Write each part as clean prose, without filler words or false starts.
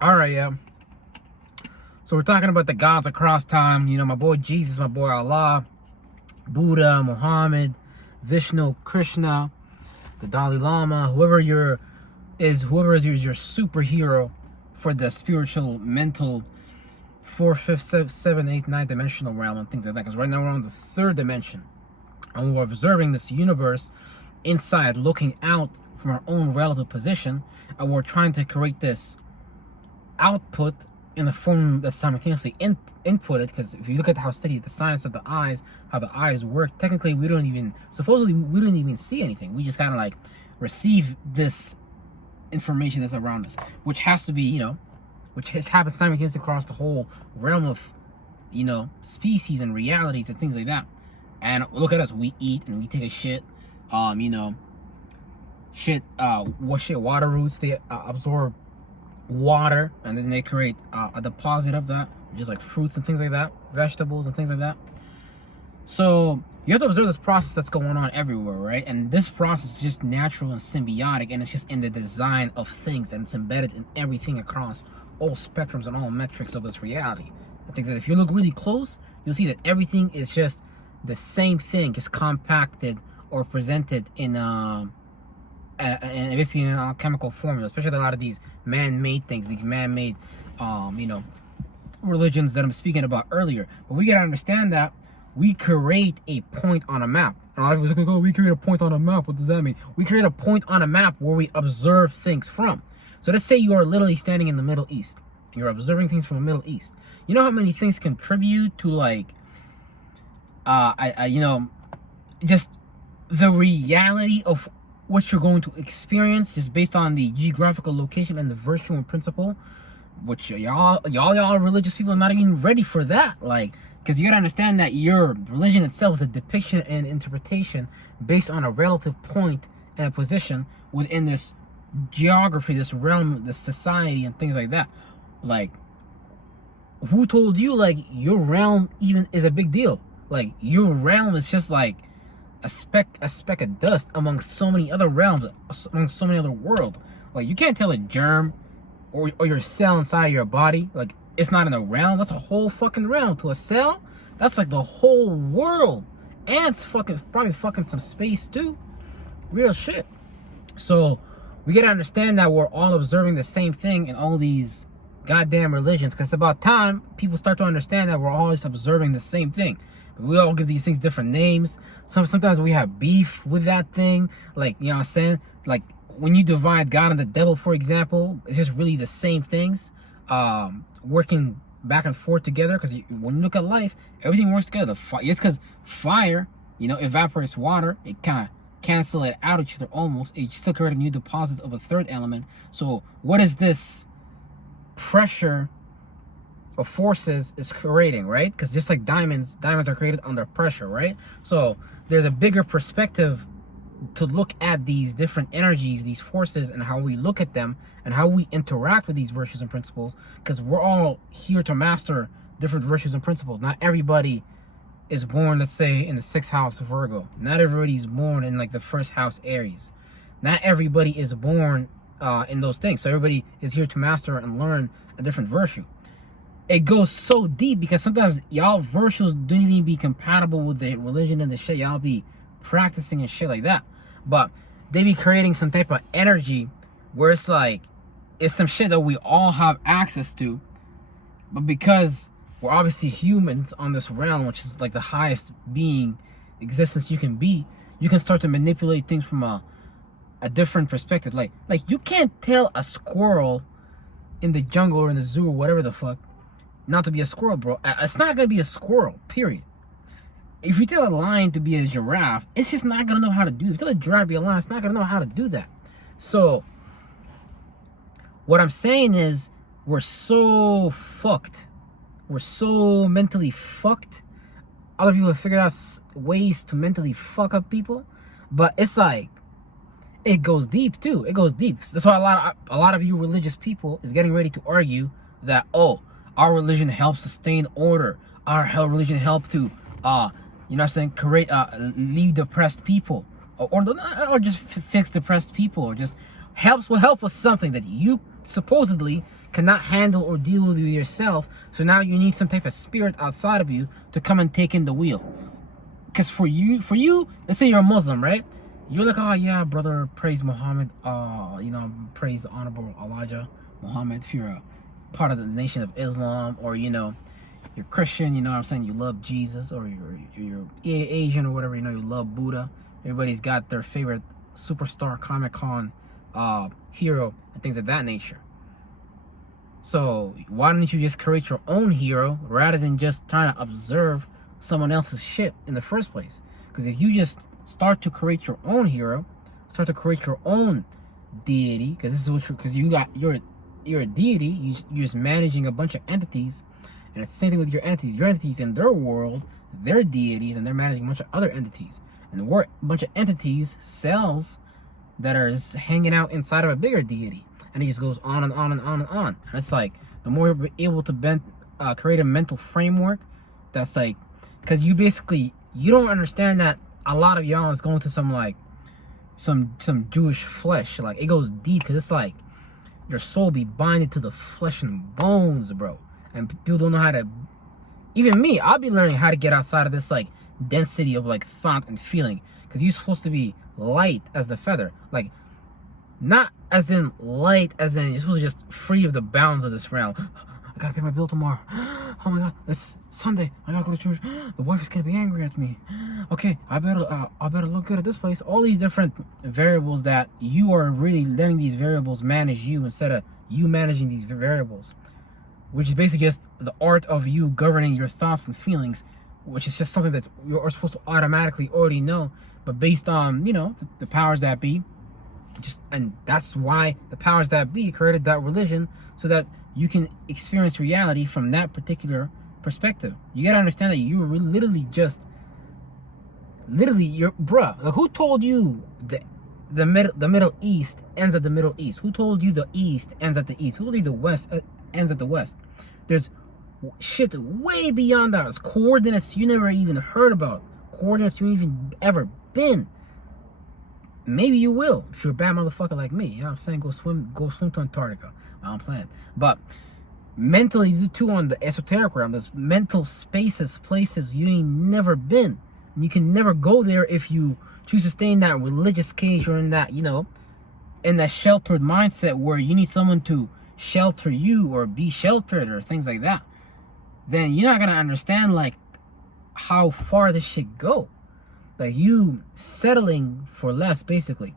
All right, yeah. So we're talking about the gods across time. You know, my boy Jesus, my boy Allah, Buddha, Muhammad, Vishnu, Krishna, the Dalai Lama, whoever is your superhero for the spiritual, mental, fourth, fifth, seventh, eighth, ninth dimensional realm and things like that. Because right now we're on the third dimension, and we're observing this universe inside, looking out from our own relative position, and we're trying to create this output in the form that's simultaneously inputted. Because if you look at how study the science of the eyes, how the eyes work, technically we don't even see anything. We just kind of like receive this information that's around us, which has to be, which has happened simultaneously across the whole realm of, species and realities and things like that. And look at us, we eat and we take a shit, water roots, they absorb water, and then they create a deposit of that, just like fruits and things like that, vegetables and things like that. So you have to observe this process that's going on everywhere, right? And this process is just natural and symbiotic, and it's just in the design of things, and it's embedded in everything across all spectrums and all metrics of this reality. I think that if you look really close, you'll see that everything is just the same thing, just compacted or presented in basically in a chemical formula, especially a lot of these man-made things, these man-made, religions that I'm speaking about earlier. But we gotta understand that we create a point on a map. And a lot of people are like, oh, we create a point on a map. What does that mean? We create a point on a map where we observe things from. So let's say you are literally standing in the Middle East. And you're observing things from the Middle East. You know how many things contribute to like, just the reality of what you're going to experience just based on the geographical location and the virtual principle, which y'all religious people are not even ready for that. Like, because you gotta understand that your religion itself is a depiction and interpretation based on a relative point and a position within this geography, this realm, this society, and things like that. Like, who told you like your realm even is a big deal? Like, your realm is just like a speck of dust among so many other realms, among so many other worlds. Like, you can't tell a germ or your cell inside your body, like, it's not in a realm. That's a whole fucking realm. To a cell, that's like the whole world. And it's probably fucking some space too. Real shit. So we gotta understand that we're all observing the same thing in all these goddamn religions, because it's about time people start to understand that we're always observing the same thing. We all give these things different names. Sometimes we have beef with that thing. Like, you know what I'm saying? Like, when you divide God and the devil, for example, it's just really the same things working back and forth together. Because when you look at life, everything works together. Just because fire, evaporates water, it kind of cancel it out each other almost. It still create a new deposit of a third element. So what is this pressure of forces is creating, right? Because just like diamonds are created under pressure, right? So there's a bigger perspective to look at these different energies, these forces, and how we look at them and how we interact with these virtues and principles, because we're all here to master different virtues and principles. Not everybody is born, let's say, in the 6th house of Virgo. Not everybody is born in like the 1st house Aries. Not everybody is born in those things. So everybody is here to master and learn a different virtue. It goes so deep because sometimes y'all virtues don't even be compatible with the religion and the shit y'all be practicing and shit like that. But they be creating some type of energy where it's like, it's some shit that we all have access to. But because we're obviously humans on this realm, which is like the highest being existence you can be, you can start to manipulate things from a different perspective. Like you can't tell a squirrel in the jungle or in the zoo or whatever the fuck not to be a squirrel, bro. It's not gonna be a squirrel, period. If you tell a lion to be a giraffe, it's just not gonna know how to do it. If you tell a giraffe to be a lion, it's not gonna know how to do that. So what I'm saying is, we're so fucked. We're so mentally fucked. Other people have figured out ways to mentally fuck up people, but it's like, it goes deep too. It goes deep. That's why a lot of you religious people is getting ready to argue that, oh, our religion helps sustain order. Our religion helps to, create, leave depressed people, or just fix depressed people, or just will help with something that you supposedly cannot handle or deal with you yourself. So now you need some type of spirit outside of you to come and take in the wheel. Because for you, let's say you're a Muslim, right? You're like, oh yeah, brother, praise Muhammad. Praise the honorable Elijah Muhammad. If you're a part of the Nation of Islam, or you're Christian, you know what I'm saying, you love Jesus, or you're Asian or whatever, you love Buddha. Everybody's got their favorite superstar Comic-Con hero and things of that nature. So why don't you just create your own hero rather than just trying to observe someone else's shit in the first place? Because if you just start to create your own hero, start to create your own deity, because this is what you're a deity. You're just managing a bunch of entities, and it's the same thing with your entities. Your entities in their world, they're deities, and they're managing a bunch of other entities. And we're a bunch of entities, cells that are just hanging out inside of a bigger deity, and it just goes on and on and on and on. And it's like the more you're able to create a mental framework, that's like, because you don't understand that a lot of y'all is going to some Jewish flesh. Like, it goes deep, because it's like your soul be binded to the flesh and bones, bro. And people don't know how to. Even me, I'll be learning how to get outside of this like density of like thought and feeling, because you're supposed to be light as the feather, like not as in light as in you're supposed to just free of the bounds of this realm. I gotta pay my bill tomorrow. Oh my god, it's Sunday. I gotta go to church. The wife is gonna be angry at me. Okay, I better look good at this place. All these different variables that you are really letting these variables manage you instead of you managing these variables, which is basically just the art of you governing your thoughts and feelings, which is just something that you're supposed to automatically already know, but based on the powers that be. And that's why the powers that be created that religion, so that you can experience reality from that particular perspective. You gotta understand that you were literally bruh. Like, who told you the Middle East ends at the Middle East? Who told you the East ends at the East? Who told you the West ends at the West? There's shit way beyond that. It's coordinates you never even heard about. Coordinates you even ever been. Maybe you will if you're a bad motherfucker like me. You know what I'm saying? Go swim to Antarctica. I'm playing. But mentally, too, on the esoteric realm, there's mental spaces, places you ain't never been. And you can never go there if you choose to stay in that religious cage, or in that, in that sheltered mindset where you need someone to shelter you or be sheltered or things like that. Then you're not gonna understand like how far this shit go. Like, you settling for less, basically.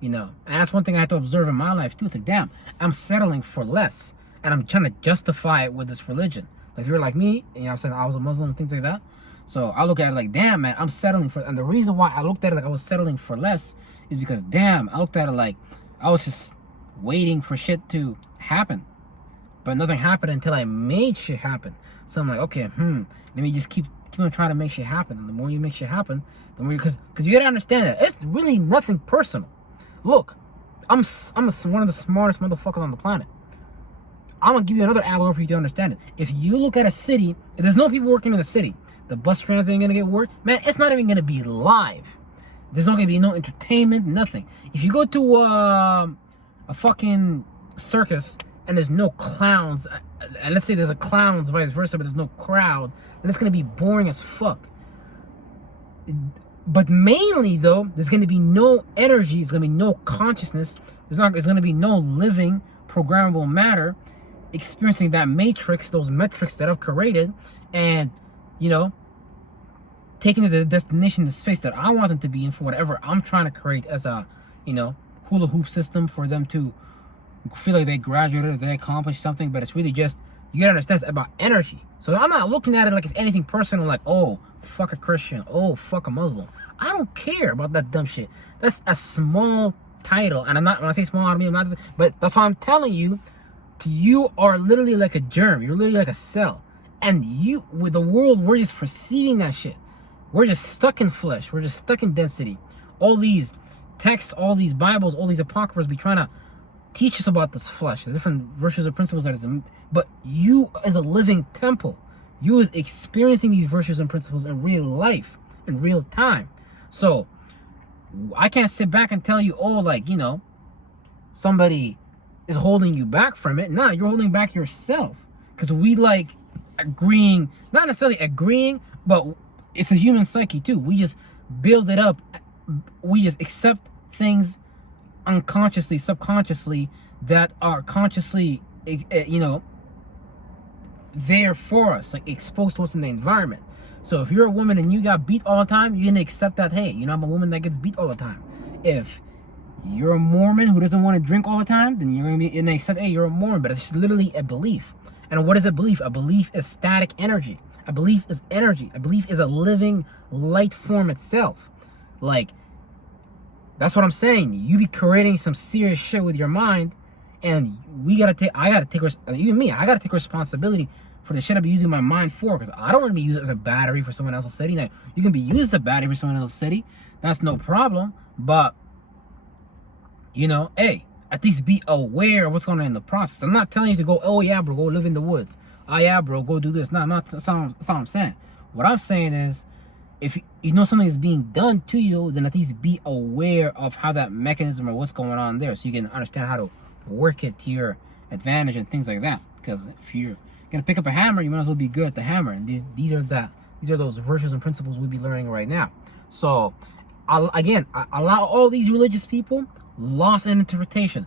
And that's one thing I have to observe in my life too. It's like, damn, I'm settling for less, and I'm trying to justify it with this religion. Like, if you're like me, and I'm saying I was a Muslim and things like that, so I look at it like, damn, man, I'm settling for. And the reason why I looked at it like I was settling for less is because, damn, I looked at it like I was just waiting for shit to happen, but nothing happened until I made shit happen. So I'm like, okay, let me just keep on trying to make shit happen. And the more you make shit happen, the more, because you gotta understand that it's really nothing personal. Look, I'm one of the smartest motherfuckers on the planet. I'm gonna give you another alloy for you to understand it. If you look at a city, if there's no people working in the city, the bus transit ain't gonna get work. Man, it's not even gonna be live. There's not gonna be no entertainment, nothing. If you go to a fucking circus and there's no clowns, and let's say there's a clowns, vice versa, but there's no crowd, then it's gonna be boring as fuck. But mainly though, there's gonna be no energy, there's gonna be no consciousness, there's gonna be no living programmable matter experiencing that matrix, those metrics that I've created, and taking to the destination, the space that I want them to be in for whatever I'm trying to create as a hula hoop system for them to feel like they graduated or they accomplished something. But it's really just, you gotta understand, it's about energy. So I'm not looking at it like it's anything personal, like, oh, fuck a Christian, oh, fuck a Muslim. I don't care about that dumb shit. That's a small title, and I'm not, when I say small, I mean, I'm not, but that's why I'm telling you, you are literally like a germ. You're literally like a cell, and you, with the world, we're just perceiving that shit. We're just stuck in flesh. We're just stuck in density. All these texts, all these Bibles, all these apocryphas be trying to teach us about this flesh, the different virtues or principles that is in, but you as a living temple, you is experiencing these virtues and principles in real life, in real time. So I can't sit back and tell you, oh, like, somebody is holding you back from it. Nah, you're holding back yourself. Because we like agreeing, not necessarily agreeing, but it's a human psyche too. We just build it up. We just accept things unconsciously, subconsciously, that are consciously, there for us, like exposed to us in the environment. So if you're a woman and you got beat all the time, you're gonna accept that, hey, I'm a woman that gets beat all the time. If you're a Mormon who doesn't want to drink all the time, then you're gonna accept, hey, you're a Mormon. But it's literally a belief. And what is a belief? A belief is static energy. A belief is energy. A belief is a living light form itself. Like, that's what I'm saying. You be creating some serious shit with your mind, and I gotta take responsibility for the shit I be using my mind for, because I don't want to be used as a battery for someone else's city. Now, you can be used as a battery for someone else's city. That's no problem. But, hey, at least be aware of what's going on in the process. I'm not telling you to go, oh yeah, bro, go live in the woods. Oh yeah, bro, go do this. No, that's not what I'm saying. What I'm saying is, if you know something is being done to you, then at least be aware of how that mechanism or what's going on there, so you can understand how to work it to your advantage and things like that. Because if you're gonna pick up a hammer, you might as well be good at the hammer. And these are those virtues and principles we'll be learning right now. So allow all these religious people lost in interpretation.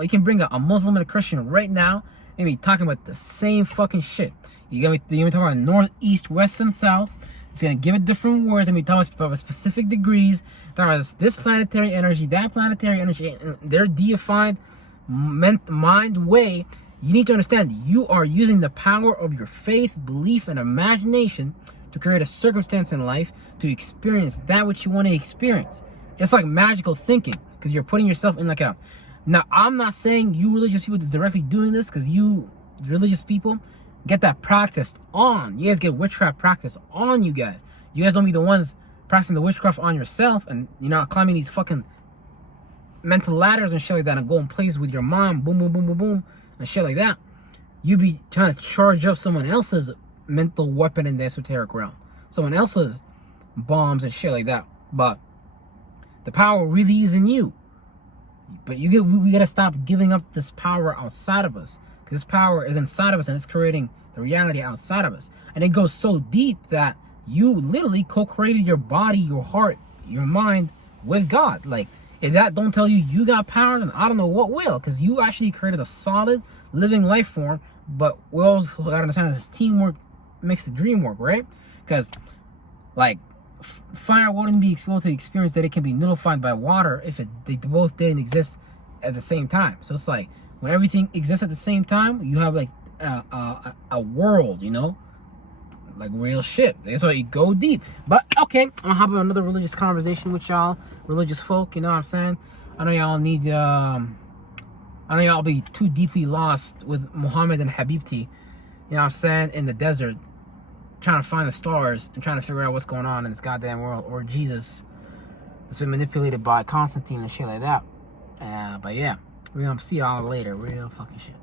You can bring a Muslim and a Christian right now and be talking about the same fucking shit. You're gonna be talking about north, east, west, and south. It's gonna give it different words and be talking about specific degrees. Talking about this planetary energy, that planetary energy, and their deified mind way. You need to understand, you are using the power of your faith, belief, and imagination to create a circumstance in life to experience that which you want to experience. It's like magical thinking, because you're putting yourself in like a... Now, I'm not saying you religious people is directly doing this, because you religious people get that practiced on. You guys get witchcraft practice on you guys. You guys don't be the ones practicing the witchcraft on yourself, and you're not climbing these fucking mental ladders and shit like that and going places with your mind, boom, boom, boom, boom, boom, and shit like that. You be trying to charge up someone else's mental weapon in the esoteric realm, someone else's bombs and shit like that. But the power really is in you. But we gotta stop giving up this power outside of us, because this power is inside of us and it's creating the reality outside of us. And it goes so deep that you literally co-created your body, your heart, your mind with God. Like, if that don't tell you you got power, then I don't know what will, because you actually created a solid living life form. But we also gotta understand this teamwork makes the dream work, right? Because like fire wouldn't be able to experience that it can be nullified by water if they both didn't exist at the same time. So it's like when everything exists at the same time, you have like a world, like real shit. So it go deep. But okay, I'm gonna hop on another religious conversation with y'all, religious folk. You know what I'm saying? I know y'all need. I know y'all be too deeply lost with Muhammad and Habibti. You know what I'm saying? In the desert, trying to find the stars and trying to figure out what's going on in this goddamn world, or Jesus that's been manipulated by Constantine and shit like that. But yeah, we're gonna see y'all later. Real fucking shit.